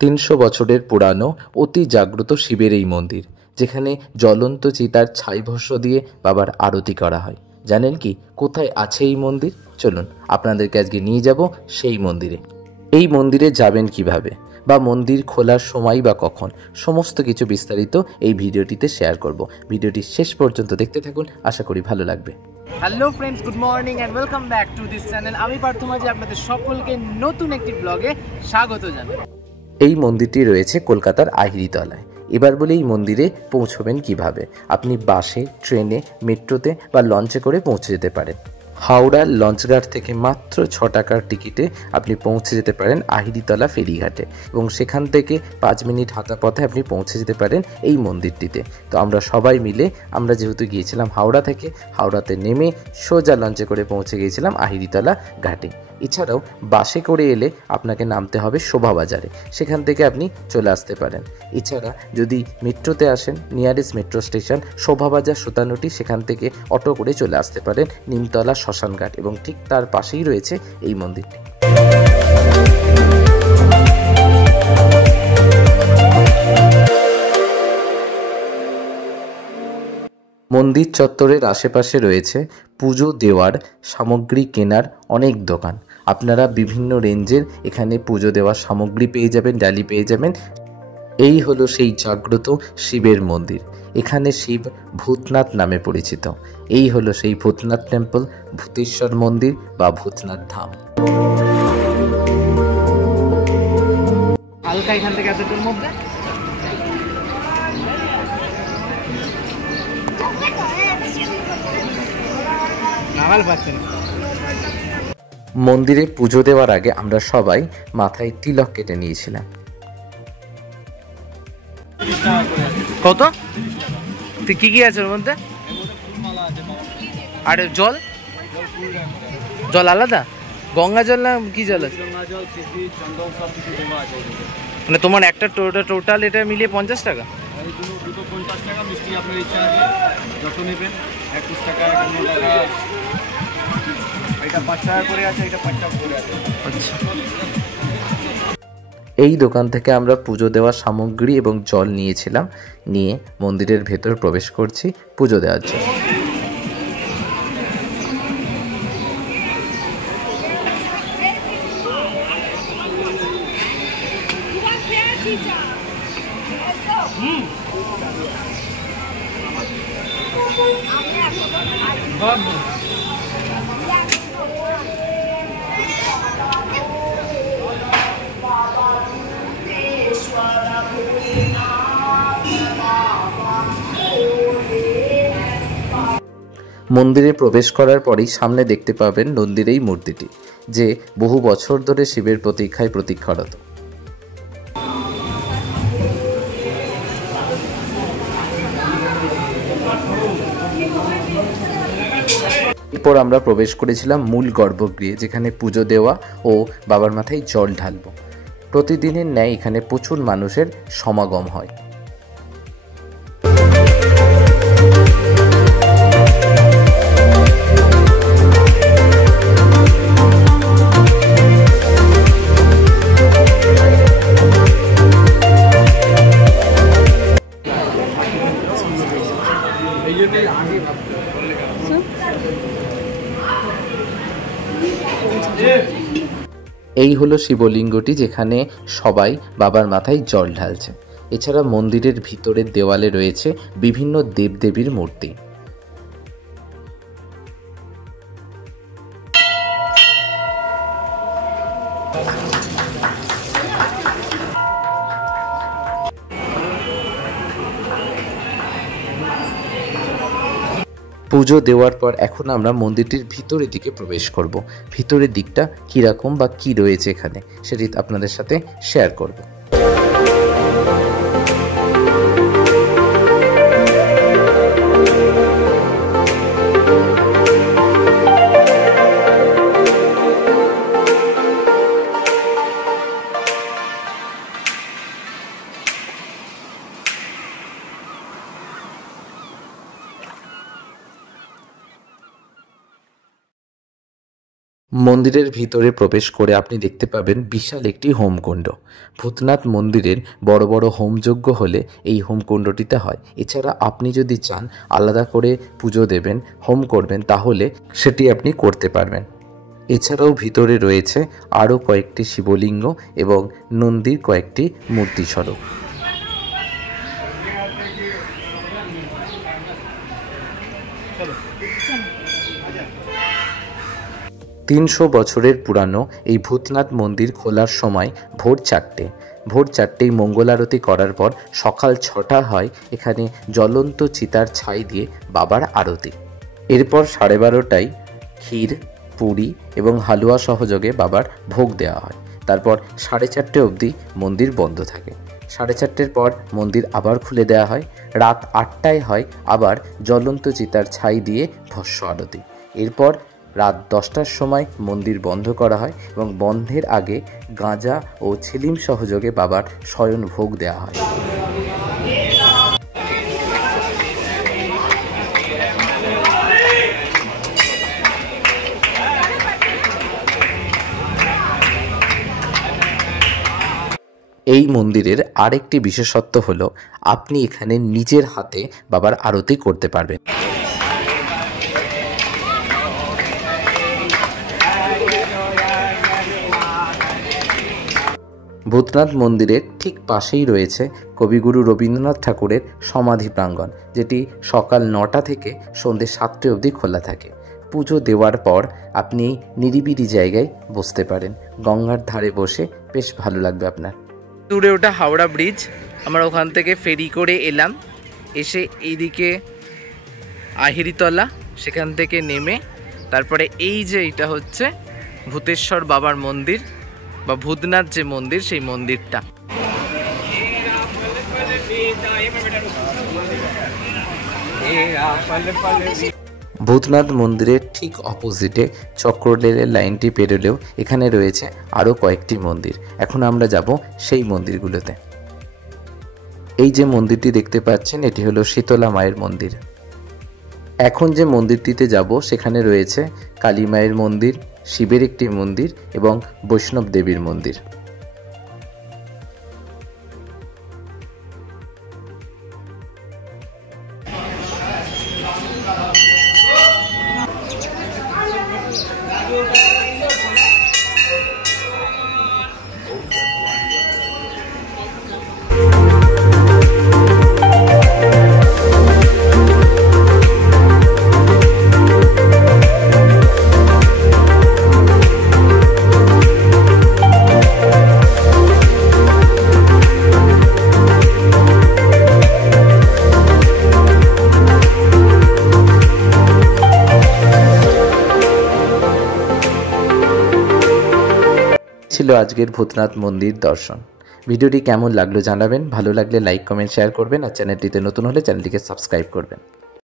৩০০ বছরের পুরানো অতি জাগ্রত শিবের এই মন্দির, যেখানে জ্বলন্ত চিতার ছাইভস্ম দিয়ে বাবার আরতি করা হয়। জানেন কি কোথায় আছে এই মন্দির? চলুন আপনাদেরকে আজকে নিয়ে যাব সেই মন্দিরে। এই মন্দিরে যাবেন কিভাবে, বা মন্দির খোলার সময় বা কখন, সমস্ত কিছু বিস্তারিত এই ভিডিওটিতে শেয়ার করব। ভিডিওটি শেষ পর্যন্ত দেখতে থাকুন, আশা করি ভালো লাগবে। Hello friends, good morning and welcome back to this channel. আমি পার্থ মাঝি আপনাদের সকলকে নতুন একটি ব্লগে স্বাগত জানাই। এই মন্দিরটি রয়েছে কলকাতার আহিরিতলায়। এবার বলে এই মন্দিরে পৌঁছবেন কিভাবে। আপনি বাসে, ট্রেনে, মেট্রোতে বা লঞ্চে করে পৌঁছে যেতে পারেন। হাওড়ার লঞ্চঘাট থেকে মাত্র ৬ টাকার টিকিটে আপনি পৌঁছে যেতে পারেন আহিরিতলা ফেরিঘাটে, এবং সেখান থেকে ৫ মিনিট হাঁটা পথে আপনি পৌঁছে যেতে পারেন এই মন্দিরটিতে। তো আমরা সবাই মিলে, আমরা যেহেতু গিয়েছিলাম হাওড়া থেকে, হাওড়াতে নেমে সোজা লঞ্চে করে পৌঁছে গিয়েছিলাম আহিরিতলা ঘাটে। এছাড়াও বাসে করে এলে আপনাকে নামতে হবে শোভাবাজারে, সেখান থেকে আপনি চলে আসতে পারেন। এছাড়া যদি মেট্রোতে আসেন, nearest metro station Shobhabazar Sutanuti, সেখান থেকে অটো করে চলে আসতে পারেন নিমতলা শ্মশানঘাট, এবং ঠিক তার পাশেই রয়েছে এই মন্দিরটি। মন্দির চত্বরের আশেপাশে রয়েছে পুজো দেওয়ার সামগ্রী কেনার অনেক দোকান। আপনারা বিভিন্ন রেঞ্জের এখানে পুজো দেওয়ার সামগ্রী পেয়ে যাবেন, ডালি পেয়ে যাবেন। এই হলো সেই জাগ্রত শিবের মন্দির। এখানে শিব ভূতনাথ নামে পরিচিত। এই হলো সেই ভূতনাথ টেম্পল, ভূতেশ্বর মন্দির বা ভূতনাথ ধাম। হালকা এখান থেকে এতটার মধ্যে নাগাল পাচ্ছেন। মন্দিরে পুজো দেওয়ার আগে আমরা সবাই মাথায় তিলক কেটে নিয়েছিলাম। কত? কি কি আছে ওর মধ্যে? আর জল? জল আলাদা? গঙ্গা জল না কি জল আছে? মানে তোমার একটা টোটাল এটা মিলিয়ে 50 টাকা? দুটো 50 টাকা, মিষ্টি আপনার ইচ্ছা আছে যত নেবেন। 21 টাকা, 15 টাকা, এটা 5 টাকা করে আছে, এটা 5 টাকা করে আছে। আচ্ছা। এই দোকান থেকে আমরা পুজো দেওয়ার সামগ্রী এবং জল নিয়েছিলাম, নিয়ে মন্দিরের ভেতর প্রবেশ করছি পুজো দেওয়ার জন্য। মন্দিরে প্রবেশ করার পরেই সামনে দেখতে পাবেন নন্দীর এই মূর্তিটি, যে বহু বছর ধরে শিবের প্রতীক্ষায় প্রতীক্ষারত। এরপর আমরা প্রবেশ করেছিলাম মূল গর্ভগৃহে, যেখানে পুজো দেওয়া ও বাবার মাথায় জল ঢালব। প্রতিদিনের ন্যায় এখানে প্রচুর মানুষের সমাগম হয়। এই হলো শিবলিঙ্গটি, যেখানে সবাই বাবার মাথায় জল ঢালছে। এছাড়া মন্দিরের ভিতরের দেওয়ালে রয়েছে বিভিন্ন দেবদেবীর মূর্তি। পুজো দেওয়ার পর এখন আমরা মন্দিরটির ভিতরের দিকে প্রবেশ করব। ভিতরের দিকটা কীরকম বা কী রয়েছে এখানে, সেটি আপনাদের সাথে শেয়ার করব। মন্দিরের ভিতরে প্রবেশ করে আপনি দেখতে পাবেন বিশাল একটি হোমকুণ্ড। ভূতনাথ মন্দিরের বড় বড় হোমযজ্ঞ হলে এই হোমকুণ্ডটিতে হয়। এছাড়া আপনি যদি চান আলাদা করে পুজো দেবেন, হোম করবেন, তাহলে সেটি আপনি করতে পারবেন। এছাড়াও ভিতরে রয়েছে আরও কয়েকটি শিবলিঙ্গ এবং নন্দীর কয়েকটি মূর্তিস্বরূপ। তিনশো বছরের পুরানো এই ভূতনাথ মন্দির খোলার সময় ভোর 4টে। ভোর 4টেই মঙ্গল আরতি করার পর সকাল 6টা হয় এখানে জ্বলন্ত চিতার ছাই দিয়ে বাবার আরতি। এরপর 12:30টায় ক্ষীর, পুরি এবং হালুয়া সহযোগে বাবার ভোগ দেওয়া হয়। তারপর 4:30 অবধি মন্দির বন্ধ থাকে। 4:30 পর মন্দির আবার খুলে দেওয়া হয়। রাত 8টায় হয় আবার জ্বলন্ত চিতার ছাই দিয়ে ভস্য আরতি। এরপর রাত 10টার সময় মন্দির বন্ধ করা হয় এবং বন্ধের আগে গাঁজা ও ছিলিম সহযোগে বাবার শয়ন ভোগ দেওয়া হয়। এই মন্দিরের আরেকটি বিশেষত্ব হলো আপনি এখানে নিজের হাতে বাবার আরতি করতে পারবেন। ভূতনাথ মন্দিরের ঠিক পাশেই রয়েছে কবিগুরু রবীন্দ্রনাথ ঠাকুরের সমাধি প্রাঙ্গণ, যেটি সকাল 9টা থেকে সন্ধ্যে 7টে অবধি খোলা থাকে। পুজো দেওয়ার পর আপনি নিরিবিলি জায়গায় বসতে পারেন। গঙ্গার ধারে বসে বেশ ভালো লাগবে আপনার। দূরে ওটা হাওড়া ব্রিজ, আমরা ওখান থেকে ফেরি করে এলাম, এসে এইদিকে আহিরিতলা, সেখান থেকে নেমে তারপরে এই যে এটা হচ্ছে ভূতেশ্বর বাবার মন্দির বা ভূতনাথ যে মন্দির, সেই মন্দিরটা। ভূতনাথ মন্দিরের ঠিক অপোজিটে চক্ররেলের লাইনটি পেরোলেও এখানে রয়েছে আরও কয়েকটি মন্দির। এখন আমরা যাব সেই মন্দিরগুলোতে। এই যে মন্দিরটি দেখতে পাচ্ছেন, এটি হলো শীতলা মায়ের মন্দির। এখন যে মন্দিরটিতে যাব সেখানে রয়েছে কালী মায়ের মন্দির, শিবের একটি মন্দির এবং বৈষ্ণব দেবীর মন্দির। ছিল আজকের ভূতনাথ মন্দির দর্শন। ভিডিওটি কেমন লাগলো জানাবেন। ভালো লাগলে লাইক, কমেন্ট, শেয়ার করবেন আর চ্যানেলটিতে নতুন হলে চ্যানেলটিকে সাবস্ক্রাইব করবেন।